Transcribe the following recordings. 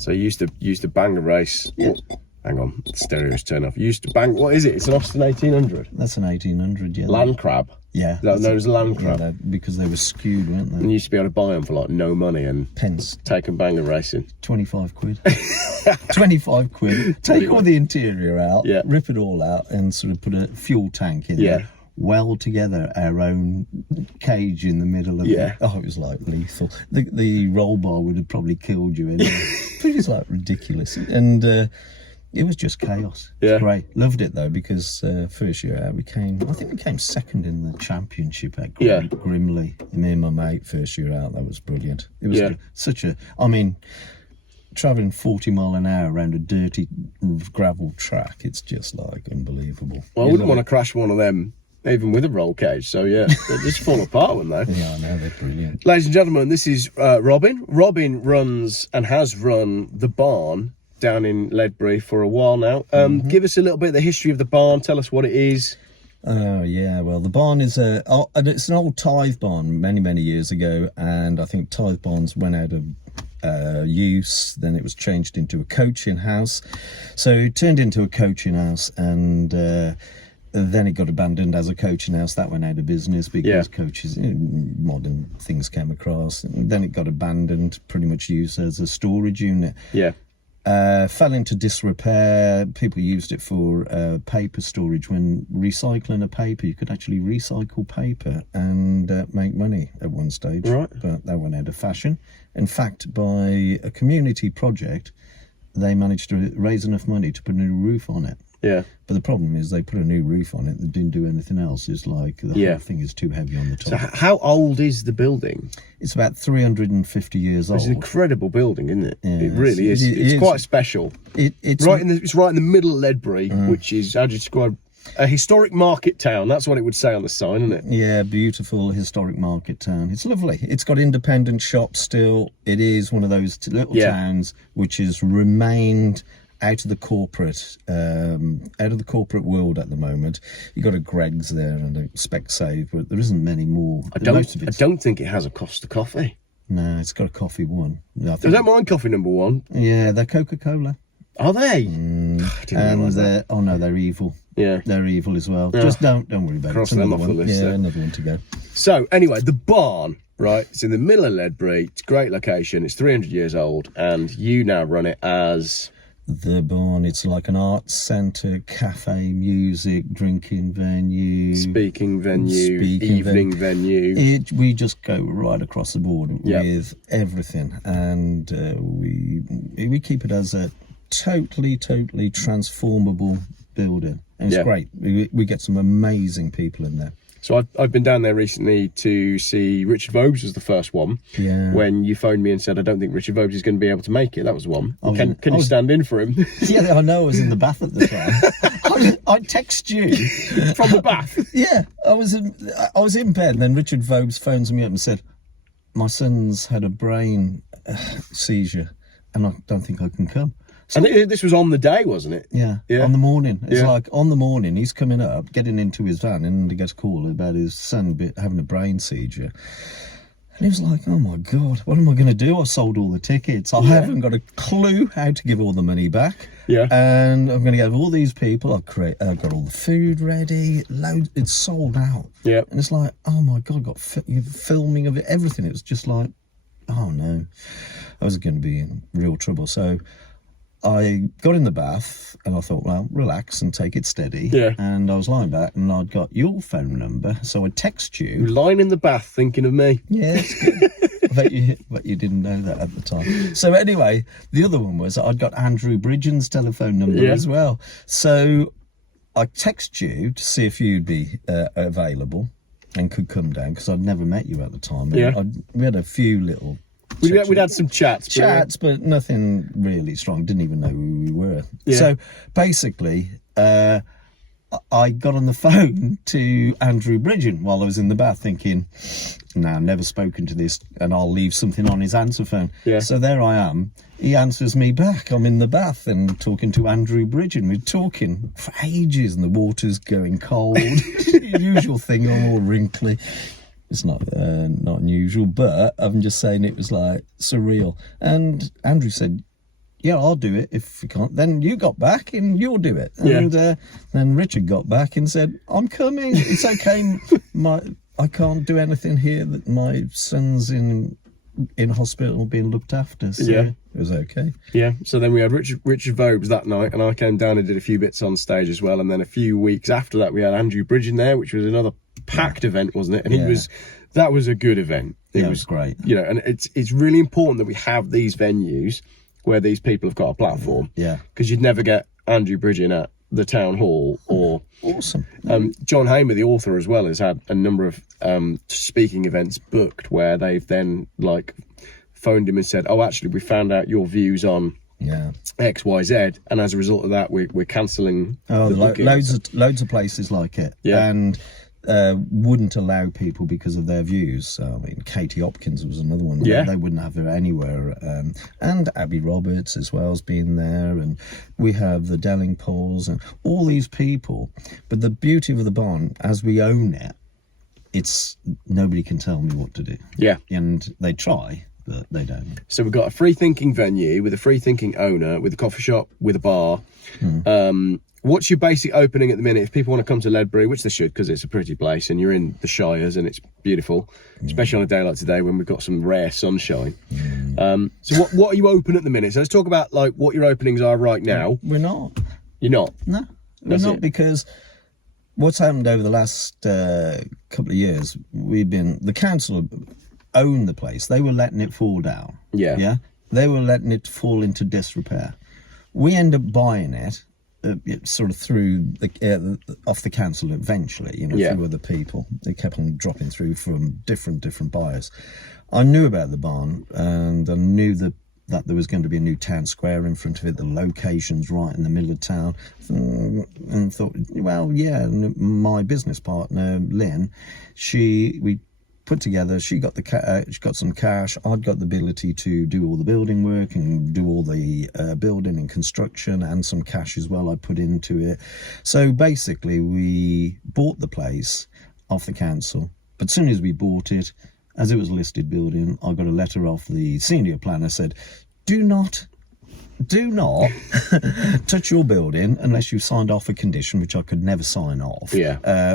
So you used to bang a race. Yeah. Oh, hang on, the stereo's turned off. You used to bang. What is it? It's an Austin 1800. That's an 1800. Yeah. Land crab. Yeah. Is that known as a land crab? Yeah, because they were skewed, weren't they? And you used to be able to buy them for like no money and Pence. take them banger racing. 25 quid. 25 quid. Take all the interior out, Yeah. rip it all out, and sort of put a fuel tank in there. Weld together our own cage in the middle of it. Oh, it was like lethal. The roll bar would have probably killed you anyway. But it was like ridiculous. And it was just chaos. Yeah. It's great. Loved it though, because first year out I think we came second in the championship at Grimley. Me and my mate, first year out, that was brilliant. It was travelling 40 mile an hour around a dirty gravel track, it's just like unbelievable. Well, I wouldn't want to crash one of them, even with a roll cage. So yeah, they just fall apart, wouldn't they? Yeah, I know, they're brilliant. Ladies and gentlemen, this is Robin. Robin runs and has run the barn down in Ledbury for a while now. Give us a little bit of the history of the barn. Tell us what it is. Oh yeah, well the barn is it's an old tithe barn many years ago, and I think tithe barns went out of use. Then it was changed into a coaching house, so it turned into a coaching house, and then it got abandoned as a coaching house. That went out of business because coaches, modern things came across, and then it got abandoned, pretty much used as a storage unit. Fell into disrepair. People used it for paper storage. When recycling a paper, you could actually recycle paper and make money at one stage. Right. But that went out of fashion. In fact, by a community project, they managed to raise enough money to put a new roof on it. Yeah. But the problem is they put a new roof on it that didn't do anything else. It's like the whole thing is too heavy on the top. So how old is the building? It's about 350 years old. It's an incredible building, isn't it? Yeah, it really is. It's quite special. It's right in the middle of Ledbury, which is, how do you describe, a historic market town. That's what it would say on the sign, isn't it? Yeah, beautiful historic market town. It's lovely. It's got independent shops still. It is one of those little towns which has remained out of the corporate world at the moment. You got a Greggs there and a Specsave, but there isn't many more. I don't think it has a Costa coffee. No, it's got a coffee one. I don't mind coffee number one. Yeah, they're Coca-Cola. Are they? And they're evil. Yeah, they're evil as well. Just don't worry about Cross it. them off the list. Yeah, another one to go. So anyway, the barn, right? It's in the middle of Ledbury. It's a great location. It's 300 years old, and you now run it as the barn. It's like an arts centre, cafe, music, drinking venue, speaking venue, evening venue. We just go right across the board with everything, and we keep it as a totally transformable building, and it's great. We get some amazing people in there. So I've been down there recently to see Richard Vobes was the first one. Yeah. When you phoned me and said, I don't think Richard Vobes is going to be able to make it. That was one. Can you stand in for him? Yeah, I know. I was in the bath at the time. I text you from the bath. Yeah, I was in bed, and then Richard Vobes phones me up and said, my son's had a brain seizure, and I don't think I can come. So, and this was on the day, wasn't it? Yeah, on the morning. It's like on the morning, he's coming up, getting into his van, and he gets a call about his son having a brain seizure. And he was like, oh my God, what am I going to do? I sold all the tickets. I haven't got a clue how to give all the money back. Yeah. And I'm going to get all these people. I've got all the food ready. It's sold out. Yeah. And it's like, oh my God, got filming of it, everything. It was just like, oh no, I was going to be in real trouble. So I got in the bath and I thought, well, relax and take it steady. Yeah. And I was lying back and I'd got your phone number, so I'd text you. You're lying in the bath thinking of me. Yeah, it's good. But you didn't know that at the time. So anyway, the other one was I'd got Andrew Bridgen's telephone number as well. So I text you to see if you'd be available and could come down, because I'd never met you at the time. And we had a few little... We'd had some chats, but nothing really strong. Didn't even know who we were. Yeah. So basically, I got on the phone to Andrew Bridgen while I was in the bath, thinking, "Nah, I've never spoken to this, and I'll leave something on his answer phone." Yeah. So there I am. He answers me back. I'm in the bath and talking to Andrew Bridgen. We're talking for ages, and the water's going cold. Usual thing. I'm all wrinkly. It's not unusual, but I'm just saying it was like surreal. And Andrew said, yeah, I'll do it. If you can't, then you got back and you'll do it. And then Richard got back and said, I'm coming. It's okay. I can't do anything here. That my son's in hospital being looked after. So it was okay. Yeah. So then we had Richard Vobes that night, and I came down and did a few bits on stage as well. And then a few weeks after that, we had Andrew Bridgen there, which was another packed event, wasn't it? And that was a good event. It was great. You know, and it's really important that we have these venues where these people have got a platform. Yeah. Because you'd never get Andrew Bridgen at the town hall or awesome. John Hamer, the author, as well, has had a number of speaking events booked where they've then like phoned him and said, oh, actually, we found out your views on XYZ, and as a result of that, we're cancelling. Loads of places like it. And wouldn't allow people because of their views. I mean, Katie Hopkins was another one. They wouldn't have her anywhere. And Abby Roberts as well has been there. And we have the Dellingpoles and all these people. But the beauty of the barn, as we own it, it's nobody can tell me what to do. Yeah. And they try, but they don't. So we've got a free thinking venue with a free thinking owner, with a coffee shop, with a bar. What's your basic opening at the minute? If people want to come to Ledbury, which they should, because it's a pretty place and you're in the Shires and it's beautiful, especially on a day like today when we've got some rare sunshine. So what are you open at the minute? So let's talk about like what your openings are right now. We're not. You're not? No, we're not, because what's happened over the last couple of years, the council owned the place. They were letting it fall down. Yeah. They were letting it fall into disrepair. We end up buying it. Sort of through off the council eventually, through other people. They kept on dropping through from different buyers. I knew about the barn, and I knew that there was going to be a new town square in front of it. The location's right in the middle of town, and thought, well, yeah. And my business partner Lynn, we put together. She got she got some cash. I'd got the ability to do all the building work and do all the building and construction, and some cash as well I put into it. So basically, we bought the place off the council. But as soon as we bought it, as it was a listed building, I got a letter off the senior planner, said, do not touch your building unless you've signed off a condition, which I could never sign off,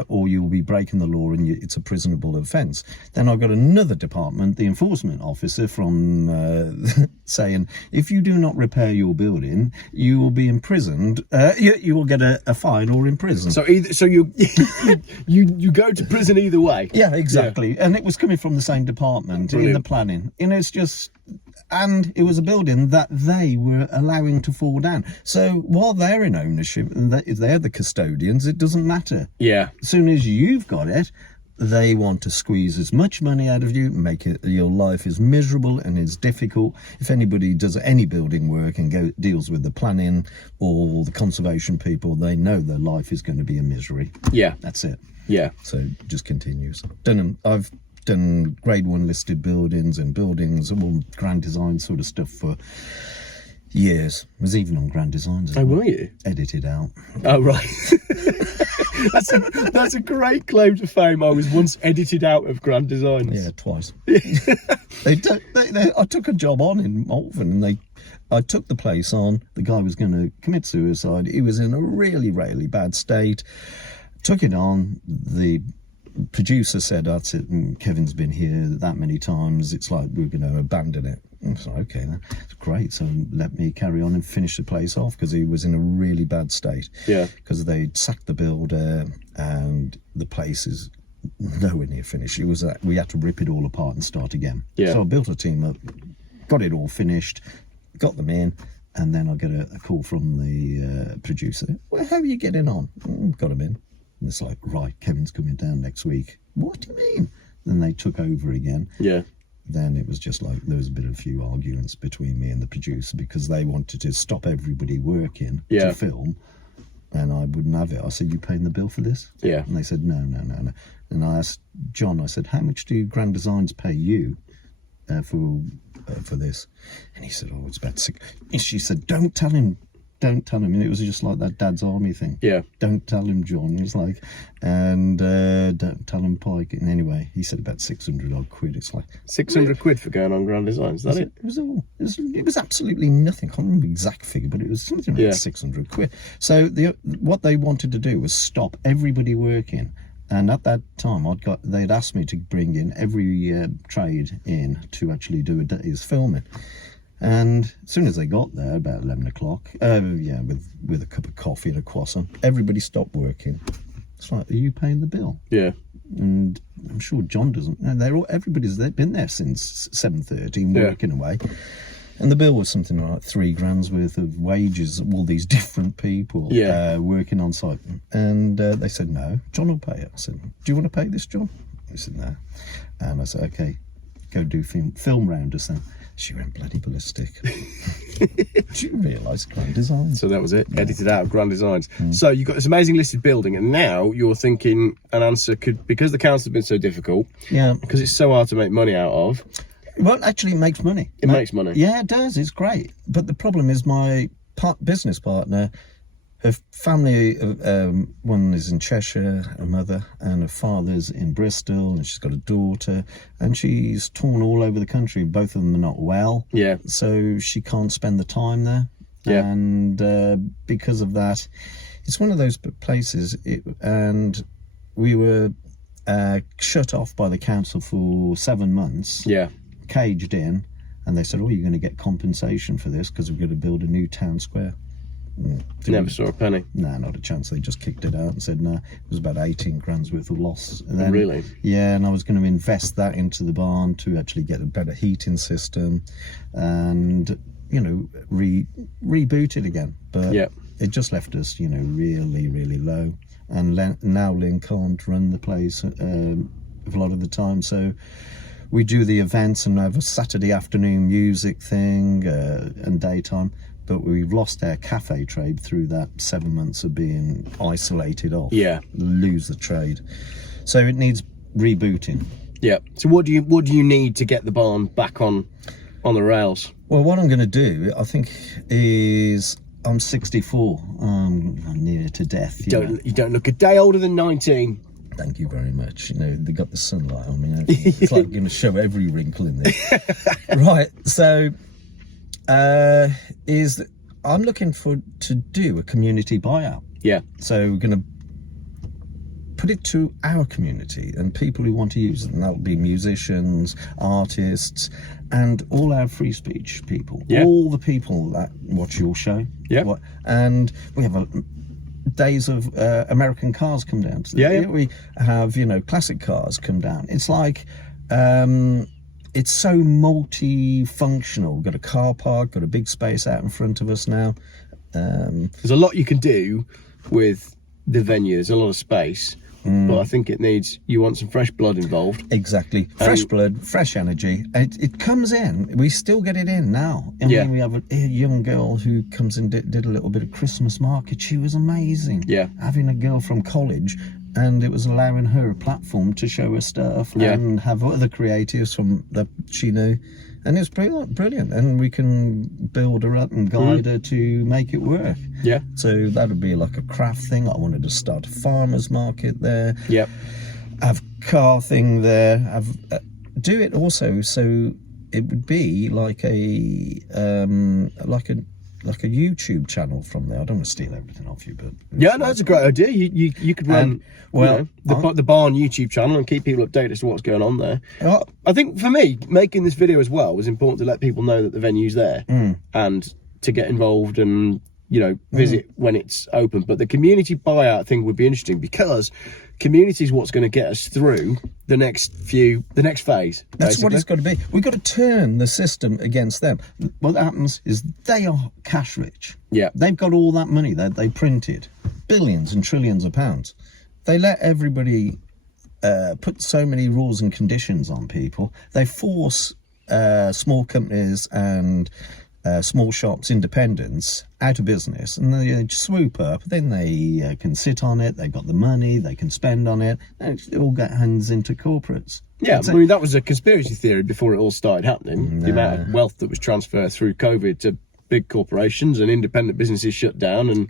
or you'll be breaking the law and it's a prisonable offence. Then I got another department, the enforcement officer, from saying, if you do not repair your building, you will be imprisoned. You will get a fine or in prison. So you you go to prison either way. Yeah, exactly. And it was coming from the same department. Brilliant. In the planning. It's just. And it was a building that they were allowing to fall down. So while they're in ownership, they're the custodians, it doesn't matter. Yeah. As soon as you've got it, they want to squeeze as much money out of you, make it your life is miserable and it's difficult. If anybody does any building work and deals with the planning or the conservation people, they know their life is going to be a misery. Yeah. That's it. Yeah. So it just continues. I've done grade 1 listed buildings and all grand design sort of stuff for years. I was even on grand designs. Oh, were you? Edited out. Oh, right. that's a great claim to fame. I was once edited out of grand designs. Yeah, twice. I took a job on in Malvern, and I took the place on. The guy was going to commit suicide. He was in a really, really bad state. Took it on. The producer said, that's it, and Kevin's been here that many times, it's like we're going to abandon it. And so, okay, then it's great, so let me carry on and finish the place off, because he was in a really bad state. Yeah. Because they'd sacked the builder and the place is nowhere near finished. We had to rip it all apart and start again. Yeah. So I built a team up, got it all finished, got them in, and then I get a call from the producer. Well, how are you getting on? Got them in. And it's like, right, Kevin's coming down next week. What do you mean? Then they took over again. Yeah. Then it was just like, there was a few arguments between me and the producer, because they wanted to stop everybody working to film, and I wouldn't have it. I said, you paying the bill for this? Yeah. And they said, no. And I asked John, I said, how much do Grand Designs pay you for this? And he said, oh, it's about $6. And she said, don't tell him don't tell him. And it was just like that Dad's Army thing. Yeah. Don't tell him, John. It was like, and don't tell him, Pike. And anyway, he said about 600 odd quid. It's like 600 quid for going on Grand Design. Is that it? It was absolutely nothing. I can't remember the exact figure, but it was something like 600 quid. So what they wanted to do was stop everybody working. And at that time, they'd asked me to bring in every trade in to actually do a day's filming. And as soon as they got there, about 11 o'clock, with a cup of coffee and a croissant, everybody stopped working. It's like, are you paying the bill? Yeah. And I'm sure John doesn't. And they've been there since 7:30, working away. And the bill was something like £3,000 worth of wages of all these different people working on site. And they said, no, John will pay it. I said, do you want to pay this, John? He said, no. And I said, okay, go do film round us then. She went bloody ballistic. Do you realise Grand Design? So that was it, edited out of Grand Designs. So you've got this amazing listed building, and now you're thinking an answer could, because the council has been so difficult, because it's so hard to make money out of. Well, actually, it makes money. It makes money. Yeah, it does. It's great. But the problem is my business partner, her family, one is in Cheshire, her mother, and her father's in Bristol, and she's got a daughter, and she's torn all over the country. Both of them are not well. Yeah. So she can't spend the time there. Yeah. And because of that, it's one of those places, and we were shut off by the council for 7 months. Yeah. Caged in, and they said, oh, you're going to get compensation for this because we're going to build a new town square. Never saw a penny. No, not a chance. They just kicked it out and said no. It was about 18 grand's worth of loss. And then, really? Yeah, and I was going to invest that into the barn to actually get a better heating system and, reboot it again. But it just left us, really, really low. And now Lynn can't run the place a lot of the time, so we do the events and have a Saturday afternoon music thing and daytime, but we've lost our cafe trade through that 7 months of being isolated off. Yeah. Lose the trade. So it needs rebooting. Yeah. So what do you need to get the barn back on the rails? Well, what I'm going to do, I think, is I'm 64. I'm near to death. You don't look a day older than 19. Thank you very much. They got the sunlight on me. It's like going to show every wrinkle in there. Right. So, I'm looking to do a community buyout. Yeah. So we're going to put it to our community and people who want to use it, and that will be musicians, artists, and all our free speech people. Yeah. All the people that watch your show. Yeah. And we have days of American cars come down to we have classic cars come down. It's like it's so multifunctional. We've got a car park, got a big space out in front of us now. There's a lot you can do with the venue. There's a lot of space, but I think you want some fresh blood involved. Exactly. Fresh blood, fresh energy. It comes in. We still get it in now. I mean, we have a young girl who comes and did a little bit of Christmas market. She was amazing. Yeah. Having a girl from college, and it was allowing her a platform to show her stuff and have other creatives from that she knew. And it's brilliant. And we can build her up and guide her to make it work. Yeah. So that would be like a craft thing. I wanted to start a farmer's market there. Yep. Have car thing there. Do it also so it would be like a YouTube channel from there. I don't want to steal everything off you, but no, that's a great idea. You could run the barn YouTube channel and keep people updated as to what's going on there. I think for me, making this video as well was important to let people know that the venue's there and to get involved and visit when it's open. But the community buyout thing would be interesting because community is what's going to get us through the next phase. That's basically what it's got to be. We've got to turn the system against them. What happens is they are cash rich. Yeah. They've got all that money that they printed, billions and trillions of pounds. They let everybody put so many rules and conditions on people. They force small companies and small shops, independents, out of business, and they swoop up. Then they can sit on it. They've got the money. They can spend on it. And it all get hands into corporates. Yeah, I mean that was a conspiracy theory before it all started happening. The amount of wealth that was transferred through COVID to big corporations and independent businesses shut down and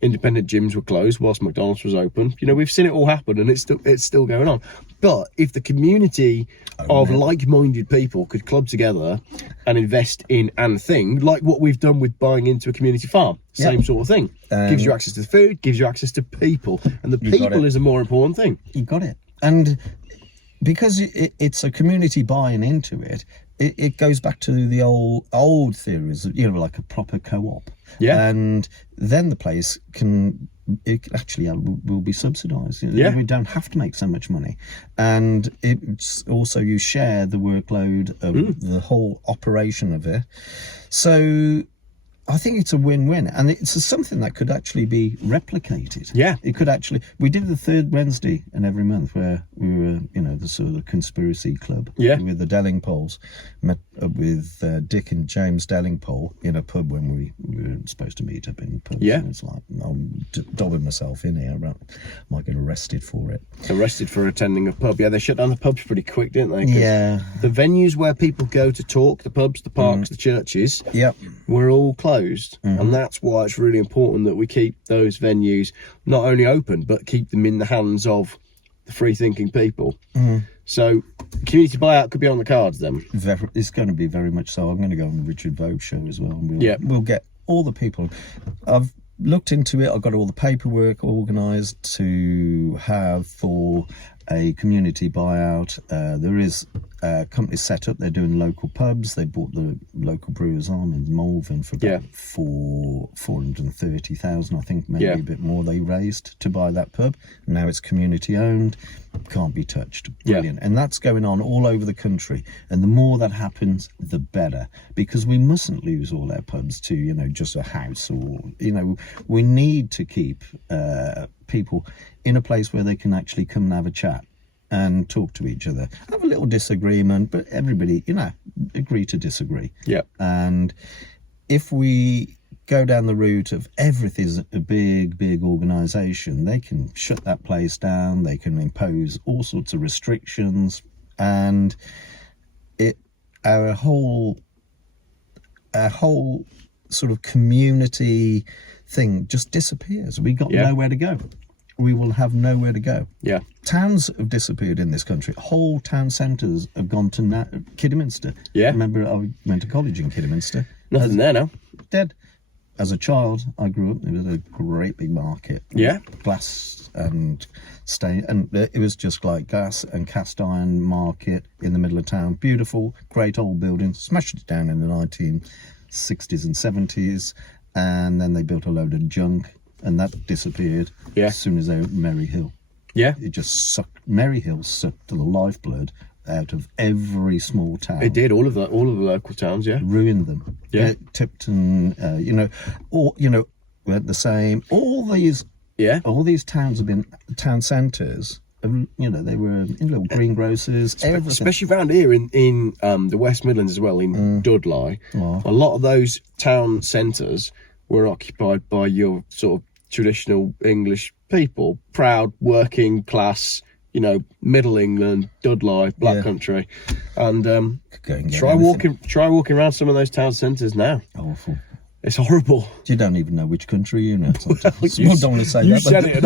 independent gyms were closed whilst McDonald's was open. You know, we've seen it all happen, and it's still going on. But if the community of like-minded people could club together and invest in an thing, like what we've done with buying into a community farm, same sort of thing. Gives you access to food, gives you access to people, and the people is a more important thing. You got it. And because it's a community buying into it, it goes back to the old theories, you know, like a proper co-op. Yeah. And then the place will be subsidised. You know, we don't have to make so much money. And it's also, you share the workload of the whole operation of it. So I think it's a win-win, and it's something that could actually be replicated. Yeah. It could actually. We did the third Wednesday in every month where we were, you know, the sort of conspiracy club. Yeah. With the Dellingpoles, met up with Dick and James Dellingpole in a pub when we were supposed to meet up in pubs. Yeah. And it's like, I'm dobbing myself in here. I might get arrested for it. Arrested for attending a pub. Yeah, they shut down the pubs pretty quick, didn't they? 'Cause Yeah. the venues where people go to talk, the pubs, the parks, the churches, Yep. were all closed. And that's why it's really important that we keep those venues not only open, but keep them in the hands of the free-thinking people. So community buyout could be on the cards then. It's going to be very much so. I'm going to go on the Richard Vogue show as well. And we'll get all the people. I've looked into it. I've got all the paperwork organised to have for a community buyout. There is a company set up. They're doing local pubs. They bought the local brewers on in Malvern for about $430,000, I think, maybe a bit more they raised to buy that pub. Now it's community owned, can't be touched. Brilliant. And that's going on all over the country. And the more that happens, the better, because we mustn't lose all our pubs to, you know, just a house, or, you know, we need to keep people in a place where they can actually come and have a chat and talk to each other, have a little disagreement, but everybody, you know, agree to disagree. Yeah. And if we go down the route of everything's a big organisation, they can shut that place down, they can impose all sorts of restrictions, and our whole sort of community thing just disappears. We got nowhere to go. We will have nowhere to go. Yeah. Towns have disappeared in this country. Whole town centres have gone to Kidderminster. Yeah. Remember, I went to college in Kidderminster. Nothing there now. Dead. As a child, I grew up. It was a great big market. Yeah. Glass and stain, and it was just like glass and cast iron market in the middle of town. Beautiful, great old building. Smashed it down in the 1960s and 70s, and then they built a load of junk. And that disappeared as soon as they went Merry Hill. Yeah. It just sucked. Merry Hill sucked the lifeblood out of every small town. It did, all of the local towns, Ruined them. Yeah. Tipton, weren't the same. All these towns have been town centres. You know, they were in little greengrocers, everything. Especially around here in the West Midlands as well, in Dudley. Oh. A lot of those town centres were occupied by your sort of traditional English people, proud working class, you know, Middle England, Dudley, Black Country, and try walking around some of those town centres now. Awful. It's horrible. You don't even know which country you're in. I don't want to say you that. Said it.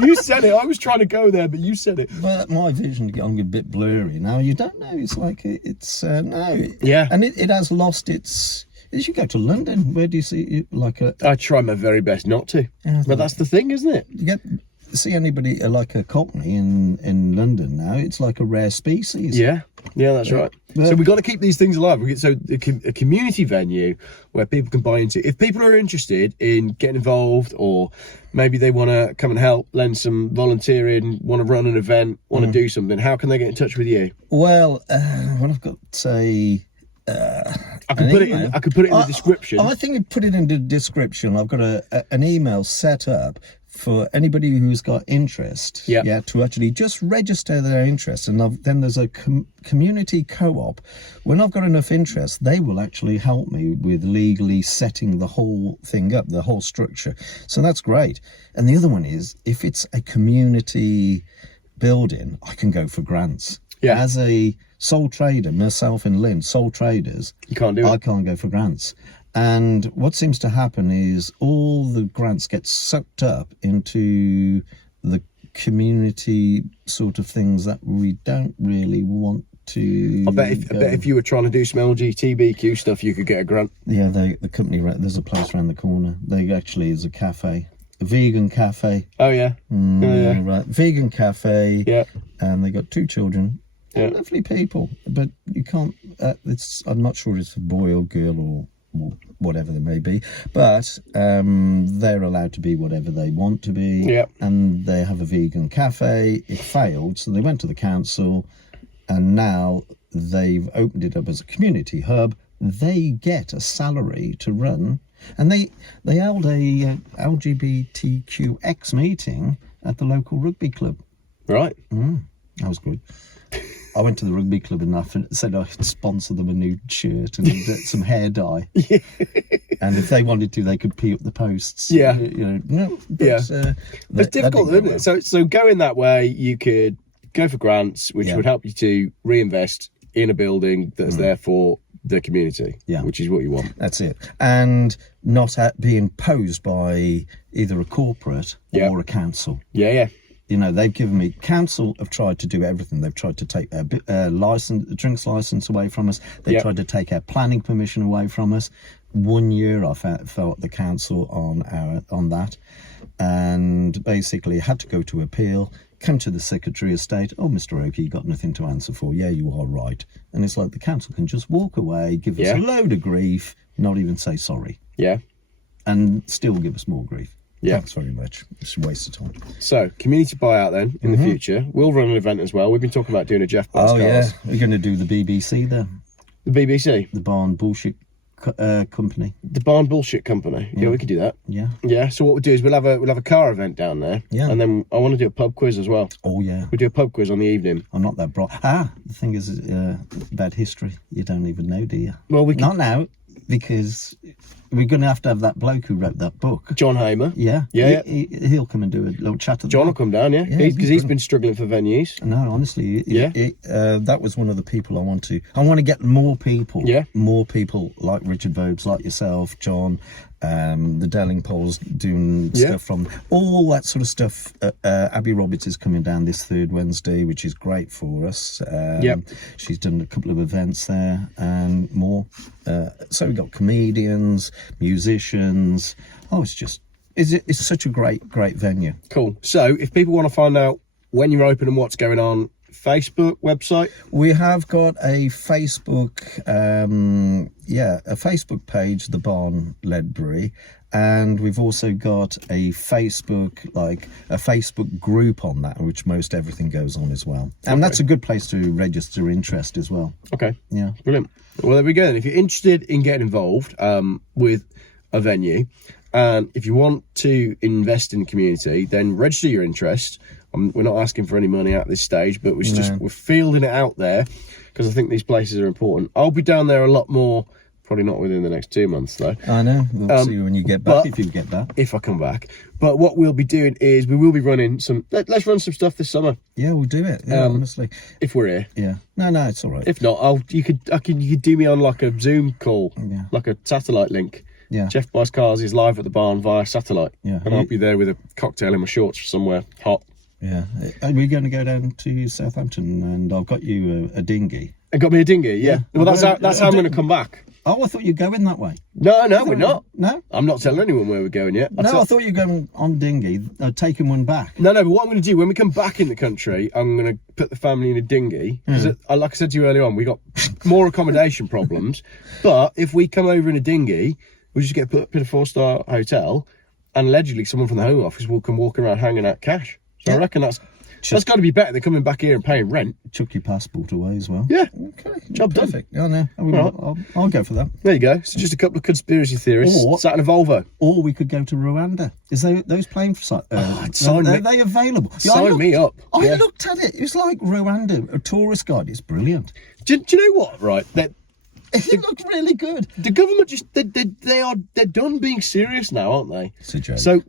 You said it. I was trying to go there, but you said it. But my vision getting a bit blurry now. You don't know. It's like no. Yeah. And it has lost its. You should go to London. Where do you see I try my very best not to, but that's the thing, isn't it? You see anybody like a Cockney in London now? It's like a rare species. Yeah, that's right. So we've got to keep these things alive. So a community venue where people can buy into. If people are interested in getting involved, or maybe they want to come and help, lend some volunteering, want to run an event, want to do something, how can they get in touch with you? Well, I've got I could put it in the description. I think you put it in the description. I've got an email set up for anybody who's got interest. To actually just register their interest, and then there's a community co-op. When I've got enough interest, they will actually help me with legally setting the whole thing up, the whole structure. So that's great. And the other one is, if it's a community building, I can go for grants. As a sole trader, myself and Lynn, sole traders, you can't do it. I can't go for grants. And what seems to happen is all the grants get sucked up into the community sort of things that we don't really want to. I bet if you were trying to do some LGBTQ stuff, you could get a grant. Yeah, the company, there's a place around the corner. They actually is a cafe, a vegan cafe. Oh yeah. Yeah. Right, vegan cafe. Yeah. And they got 2 children. Yeah. Lovely people, but you can't. I'm not sure it's a boy or girl or whatever they may be, but they're allowed to be whatever they want to be. Yeah. And they have a vegan cafe. It failed, so they went to the council, and now they've opened it up as a community hub. They get a salary to run, and they held a LGBTQX meeting at the local rugby club. Right. That was good. I went to the rugby club and I said I'd sponsor them a new shirt and some hair dye. Yeah. And if they wanted to, they could pee up the posts. Yeah. No, but, it's difficult, isn't it? So going that way, you could go for grants, which would help you to reinvest in a building that's there for the community, which is what you want. That's it. And not be imposed by either a corporate or a council. Yeah. They've given me, council have tried to do everything. They've tried to take our drinks license away from us. They tried to take our planning permission away from us. 1 year I felt the council on that, and basically had to go to appeal, come to the Secretary of State. Oh, Mr. Oakey, you got nothing to answer for. Yeah, you are right. And it's like the council can just walk away, give us a load of grief, not even say sorry. Yeah. And still give us more grief. Yeah. Thanks very much. It's a waste of time. So, community buyout then, in the future. We'll run an event as well. We've been talking about doing a Jeff Buys cars. Yeah. We're going to do the BBC then. The BBC? The Barn Bullshit Company. The Barn Bullshit Company. Yeah, we could do that. Yeah. Yeah, so what we'll do is we'll have a car event down there. Yeah. And then I want to do a pub quiz as well. Oh, yeah. We'll do a pub quiz on the evening. I'm not that bright. The thing is, about history, you don't even know, do you? Well, we can... Not now, because... We're going to have that bloke who wrote that book. John Hamer. Yeah. He'll come and do a little chat. John will come down, because he's been struggling for venues. No, honestly. That was one of the people I want to get more people. Yeah. More people like Richard Vobes, like yourself, John, the Dellingpoles doing stuff from all that sort of stuff. Abby Roberts is coming down this 3rd Wednesday, which is great for us. She's done a couple of events there and more. So we've got comedians, musicians. It's such a great venue. Cool. So if people want to find out when you're open and what's going on, Facebook website? We have got a Facebook, a Facebook page, The Barn Ledbury, and we've also got a Facebook group on that, which most everything goes on as well. And that's a good place to register interest as well. Okay. Yeah. Brilliant. Well, there we go. And if you're interested in getting involved with a venue, and if you want to invest in the community, then register your interest. We're not asking for any money at this stage, but we're fielding it out there because I think these places are important. I'll be down there a lot more, probably not within the next 2 months though. I know. We'll see when you get back, if you get back. If I come back. But what we'll be doing is we will be running let's run some stuff this summer. Yeah, we'll do it. Yeah, honestly. If we're here. Yeah. No, it's all right. If not, you could do me on like a Zoom call, like a satellite link. Yeah. Jeff Buys Cars is live at the barn via satellite. Yeah. And I'll be there with a cocktail in my shorts somewhere hot. Yeah. Are we going to go down to Southampton? And I've got you a dinghy. I got me a dinghy, yeah. Well, that's how I'm going to come back. Oh, I thought you were going that way. No, we're not. No? I'm not telling anyone where we're going yet. I thought you were going on dinghy, taking one back. No, but what I'm going to do, when we come back in the country, I'm going to put the family in a dinghy. Because, like I said to you earlier on, we got more accommodation problems. But if we come over in a dinghy, we'll just get put up in a 4-star hotel, and allegedly someone from the Home Office will come walking around handing out cash. So I reckon that's got to be better than coming back here and paying rent. Chuck your passport away as well. Yeah. Okay. Job perfect. done. Oh, no. I'll go for that. There you go. So just a couple of conspiracy theorists sat in a Volvo. Or we could go to Rwanda. Is those plane for are they available? Sign me up. I looked at it. It was like Rwanda, a tourist guide. It's brilliant. Do you know what? Right. It looked really good. The government they're done being serious now, aren't they? It's a joke. So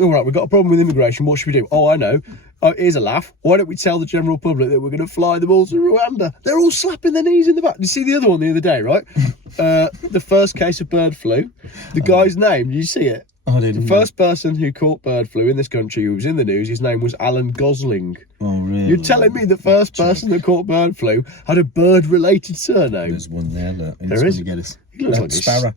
all right, we've got a problem with immigration. What should we do? Oh, I know. Oh, here's a laugh. Why don't we tell the general public that we're going to fly them all to Rwanda? They're all slapping their knees in the back. Did you see the other one the other day, right? The first case of bird flu. The guy's name, did you see it? I didn't. The first person who caught bird flu in this country who was in the news, his name was Alan Gosling. Oh, really? You're telling me the first person that caught bird flu had a bird-related surname? There's one there. Look. There is. Get us. He looks like a sparrow.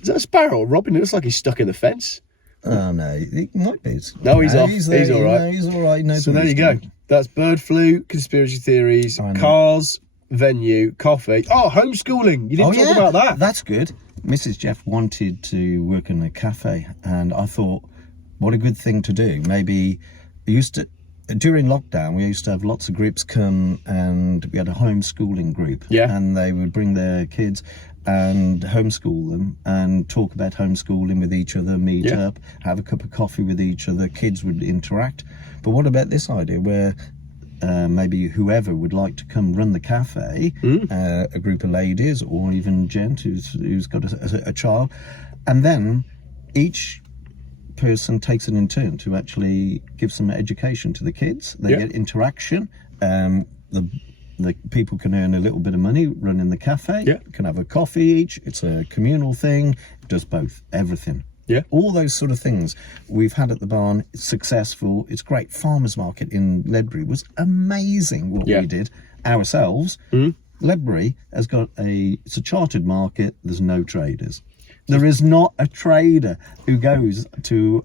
Is that a sparrow? Robin, it looks like he's stuck in the fence. Oh, no. It might be. No, he's off. He's all right. No, he's all right. No, So there you go. That's bird flu, conspiracy theories, cars, venue, coffee. Oh, homeschooling. You didn't talk about that. That's good. Mrs. Jeff wanted to work in a cafe, and I thought, what a good thing to do. Maybe during lockdown, we used to have lots of groups come, and we had a homeschooling group. Yeah. And they would bring their kids and homeschool them and talk about homeschooling with each other, meet up, have a cup of coffee with each other. Kids would interact. But what about this idea where maybe whoever would like to come run the cafe, a group of ladies or even gent who's got a child, and then each person takes it in turn to actually give some education to the kids. They get interaction. The people can earn a little bit of money running the cafe, can have a coffee each. It's a communal thing. It does both, everything. Yeah. All those sort of things we've had at the barn. It's successful. It's great. Farmers market in Ledbury was amazing what we did ourselves. Ledbury has got it's a chartered market. There's no traders. There is not a trader who goes to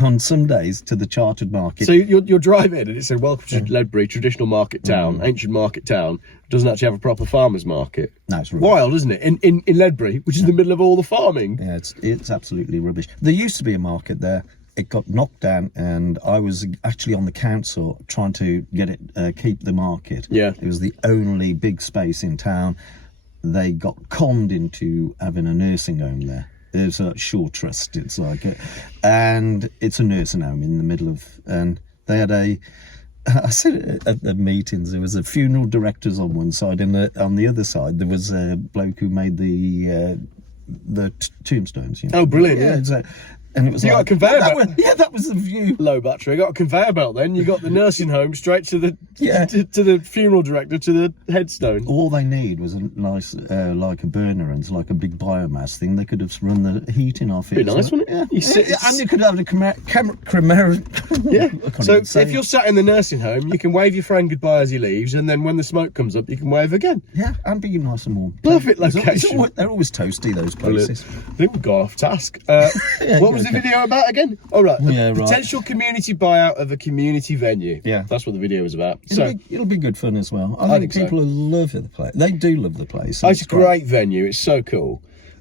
on Sundays to the chartered market. So you're driving and it said, welcome to Ledbury, traditional market town, ancient market town. Doesn't actually have a proper farmer's market. No, it's rubbish. Wild, isn't it? In Ledbury, which is the middle of all the farming. Yeah, it's absolutely rubbish. There used to be a market there. It got knocked down, and I was actually on the council trying to get it, keep the market. Yeah. It was the only big space in town. They got conned into having a nursing home there. There's a Shore Trust, it's like it, and it's a nursing home in the middle of, and they had I said at the meetings, there was a funeral directors on one side, and on the other side there was a bloke who made the tombstones. You know? Oh, brilliant! Yeah. And it was you got a conveyor belt. That was the view. Low battery. Got a conveyor belt. Then you got the nursing home straight to the to the funeral director, to the headstone. All they need was a nice like a burner and like a big biomass thing. They could have run the heating off it. Be nice, wouldn't it? Yeah. And you could have the cremation. Yeah. So if you're sat in the nursing home, you can wave your friend goodbye as he leaves, and then when the smoke comes up, you can wave again. Yeah, and be nice and warm. Perfect location. They're always toasty, those places. I think we've gone off task. What was the video about again? Oh, right. Potential community buyout of a community venue. Yeah. That's what the video was about. It'll be good fun as well. I think people will love the place. They do love the place. It's a great venue. It's so cool.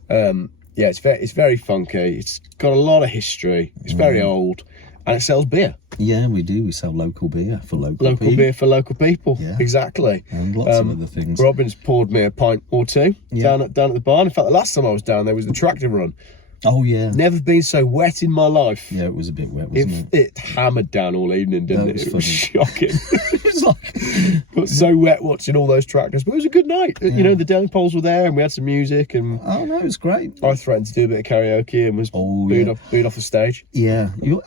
It's very funky. It's got a lot of history. It's very old. And it sells beer. Yeah, we do. We sell local beer for local people. Beer for local people. Yeah. Exactly. And lots of other things. Robin's poured me a pint or two down at the barn. In fact, the last time I was down there was the tractor run. Oh, yeah. Never been so wet in my life. Yeah, it was a bit wet, wasn't it? It hammered down all evening, didn't it? It was shocking. It was like... Got so wet watching all those tractors. But it was a good night. Yeah. You know, the deli poles were there and we had some music. And oh, no, it was great. I threatened to do a bit of karaoke and was booed off the stage. Yeah. You're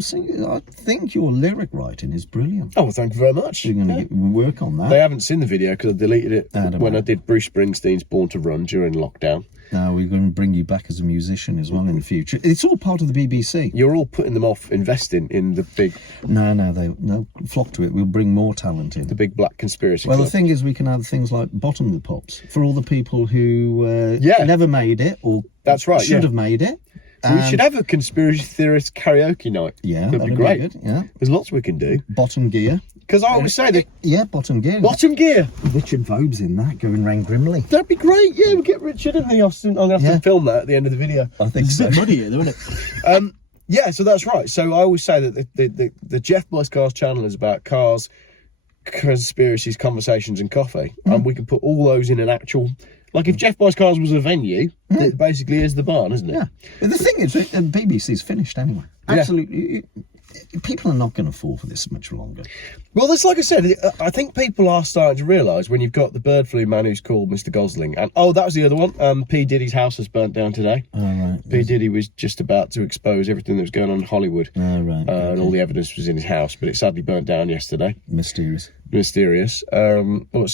singing. I think your lyric writing is brilliant. Oh, well, thank you very much. You're going to work on that. They haven't seen the video because I deleted it when I did Bruce Springsteen's Born to Run during lockdown. Now we're going to bring you back as a musician as well in the future. It's all part of the BBC. You're all putting them off investing in the big... No, they'll flock to it. We'll bring more talent in. The big black conspiracy club. The thing is, we can have things like Bottom the Pops for all the people who never made it or that's right, should have made it. We should have a conspiracy theorist karaoke night. Yeah, that'd be great. Good, yeah. There's lots we can do. Bottom gear. Because I always say that... Yeah, bottom gear. Bottom gear. Richard Vobes in that, going round Grimley. That'd be great. Yeah, we'll get Richard in the Austin. I'm going to have to film that at the end of the video. I think it's so. a bit muddy here, though, isn't it? Yeah, so that's right. So I always say that the Jeff Boys Cars channel is about cars, conspiracies, conversations and coffee. And we can put all those in an actual... Like if Jeff Boys Cars was a venue, it basically is the barn, isn't it? Yeah. The thing is, the BBC's finished anyway. Absolutely. People are not going to fall for this much longer. Well, that's like I said, I think people are starting to realise when you've got the bird flu man who's called Mr. Gosling, and that was the other one. P. Diddy's house was burnt down today. Oh, right. right. P. Diddy was just about to expose everything that was going on in Hollywood. Oh, right. And all the evidence was in his house, but it sadly burnt down yesterday. Mysterious. What's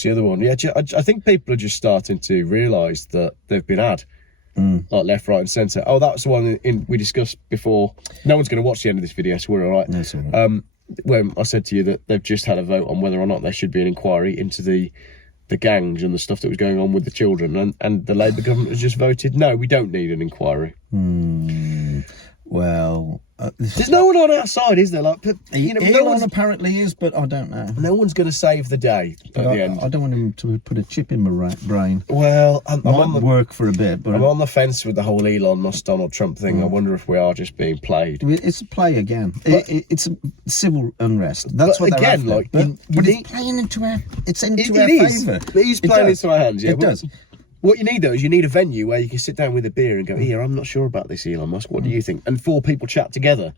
the other one? Yeah, I think people are just starting to realise that they've been had. Like left, right and centre. Oh, that's the one we discussed before. No one's going to watch the end of this video, so we're all right. No, it's all right. When I said to you that they've just had a vote on whether or not there should be an inquiry into the gangs and the stuff that was going on with the children, and the Labour government has just voted, no, we don't need an inquiry. Well, there's no one on our side, is there? Like, no one apparently is, but I don't know. No one's going to save the day at the end. I don't want him to put a chip in my brain. Well, I might work for a bit, but I'm on the fence with the whole Elon Musk Donald Trump thing. I wonder if we are just being played. It's a play again. It's a civil unrest. That's what they're again, after. like, but it's playing into our favour. He's playing into our hands. Yeah, it does. What you need, though, is you need a venue where you can sit down with a beer and go, here, I'm not sure about this, Elon Musk. What do you think? And 4 people chat together,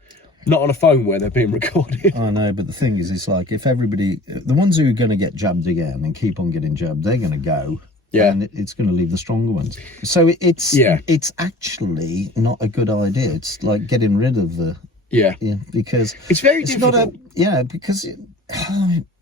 not on a phone where they're being recorded. I know, but the thing is, it's like if everybody, the ones who are going to get jabbed again and keep on getting jabbed, they're going to go. Yeah. And it's going to leave the stronger ones. So it's actually not a good idea. It's like getting rid of the... Yeah, because... It's very difficult. Because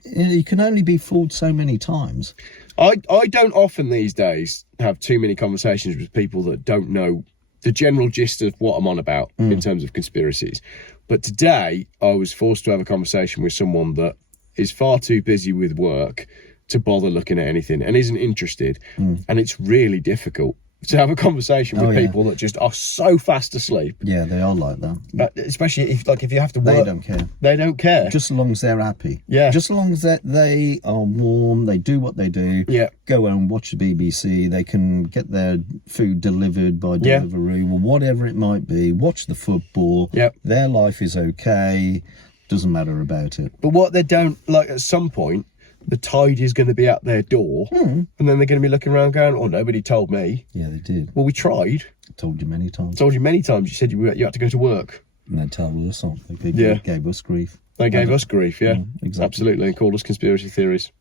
you can only be fooled so many times. I don't often these days have too many conversations with people that don't know the general gist of what I'm on about in terms of conspiracies. But today I was forced to have a conversation with someone that is far too busy with work to bother looking at anything and isn't interested. And it's really difficult to have a conversation with people that just are so fast asleep. Yeah, they are like that. But especially if you have to work. They don't care. They don't care. Just as long as they're happy. Yeah. Just as long as they are warm, they do what they do. Yeah. Go and watch the BBC. They can get their food delivered by Deliveroo or whatever it might be. Watch the football. Yeah. Their life is okay. Doesn't matter about it. But what they don't, like, at some point, the tide is going to be at their door, and then they're going to be looking around going, oh, nobody told me. Yeah, they did. Well, we tried. Told you many times. Told you many times. You said you had to go to work. And they tell us something. They gave us grief. They gave us grief, exactly. Absolutely, and called us conspiracy theorists.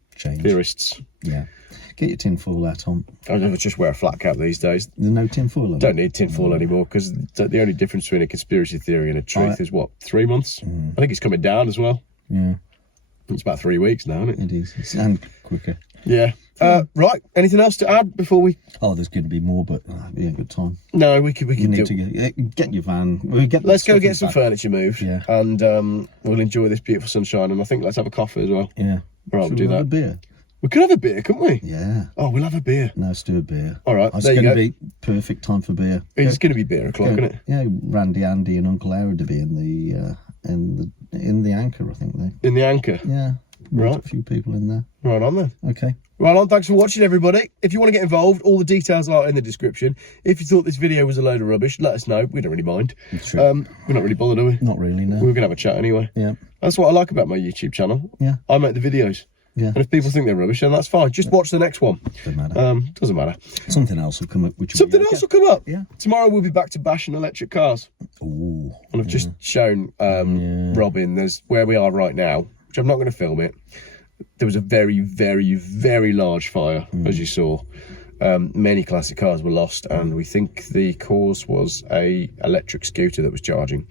Yeah. Get your tinfoil hat on. I never just wear a flat cap these days. There's no tinfoil on. Don't need tinfoil anymore, because the only difference between a conspiracy theory and a truth is, what, 3 months? I think it's coming down as well. Yeah. It's about 3 weeks now, isn't it? It is. And quicker. Yeah. Right. Anything else to add before we... Oh, there's going to be more, but we ain't got time. No, we can You need to get your van. Let's go get some furniture moved. Yeah. And we'll enjoy this beautiful sunshine. And I think let's have a coffee as well. Yeah. Right, we'll do that. Have a beer. We could have a beer, couldn't we? Yeah. Oh, we'll have a beer. No, let's do a beer. All right. It's going to be perfect time for beer. It's going to be beer o'clock, isn't it? Yeah. Randy, Andy, and Uncle Howard to be in the Anchor, I think they. In the Anchor. Yeah. Right. A few people in there. Right on then. Okay. Right on. Thanks for watching, everybody. If you want to get involved, all the details are in the description. If you thought this video was a load of rubbish, let us know. We don't really mind. It's true. We're not really bothered, are we? Not really, no. We're going to have a chat anyway. Yeah. That's what I like about my YouTube channel. Yeah. I make the videos. Yeah. And if people think they're rubbish, then that's fine. Just watch the next one. Doesn't matter. Doesn't matter. Something else will come up. Something else will come up. Yeah. Tomorrow we'll be back to bashing electric cars. Ooh. And I've just shown Robin, there's where we are right now, which I'm not going to film it. There was a very, very, very large fire, as you saw. Many classic cars were lost, and we think the cause was a electric scooter that was charging.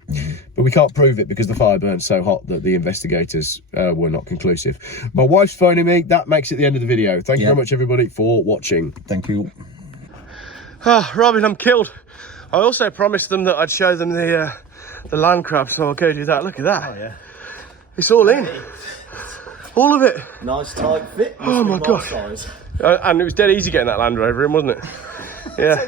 But we can't prove it because the fire burned so hot that the investigators were not conclusive. My wife's phoning me. That makes it the end of the video. Thank you very much, everybody, for watching. Thank you. Robin, I'm killed. I also promised them that I'd show them the land crab, so I'll go do that. Look at that. Oh, yeah. It's all in. All of it. Nice tight fit. Oh my god. And it was dead easy getting that Land Rover in, wasn't it? Yeah.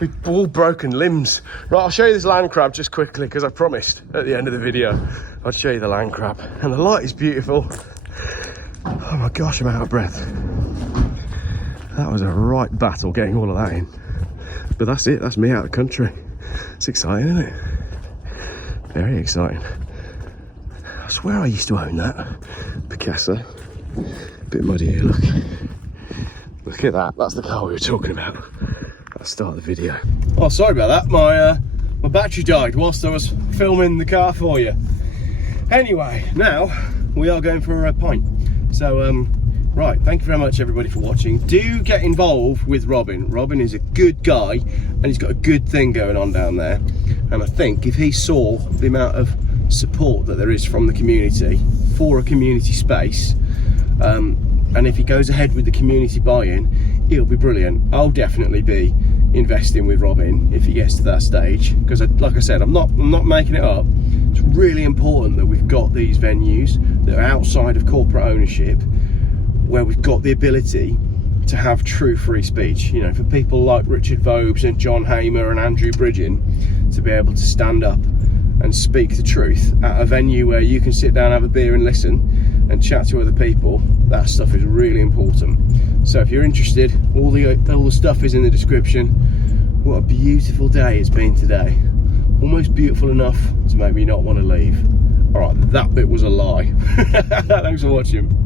We've all broken limbs. Right, I'll show you this land crab just quickly, because I promised at the end of the video I'd show you the land crab. And the light is beautiful. Oh my gosh, I'm out of breath. That was a right battle getting all of that in. But that's it, that's me out of the country. It's exciting, isn't it? Very exciting. I swear I used to own that Picasso. Bit muddy here, look. Look at that, that's the car we were talking about at the start of the video. Oh, sorry about that, my battery died whilst I was filming the car for you. Anyway, now we are going for a pint. So Right, thank you very much everybody for watching. Do get involved with Robin. Robin is a good guy and he's got a good thing going on down there. And I think if he saw the amount of support that there is from the community for a community space, and if he goes ahead with the community buy-in, it'll be brilliant. I'll definitely be investing with Robin if he gets to that stage, because like I said, I'm not making it up. It's really important that we've got these venues that are outside of corporate ownership, where we've got the ability to have true free speech, you know, for people like Richard Vobes and John Hamer and Andrew Bridgen to be able to stand up and speak the truth at a venue where you can sit down, have a beer and listen and chat to other people. That stuff is really important. So if you're interested, all the stuff is in the description. What a beautiful day it's been today. Almost beautiful enough to make me not want to leave. All right, that bit was a lie. Thanks for watching.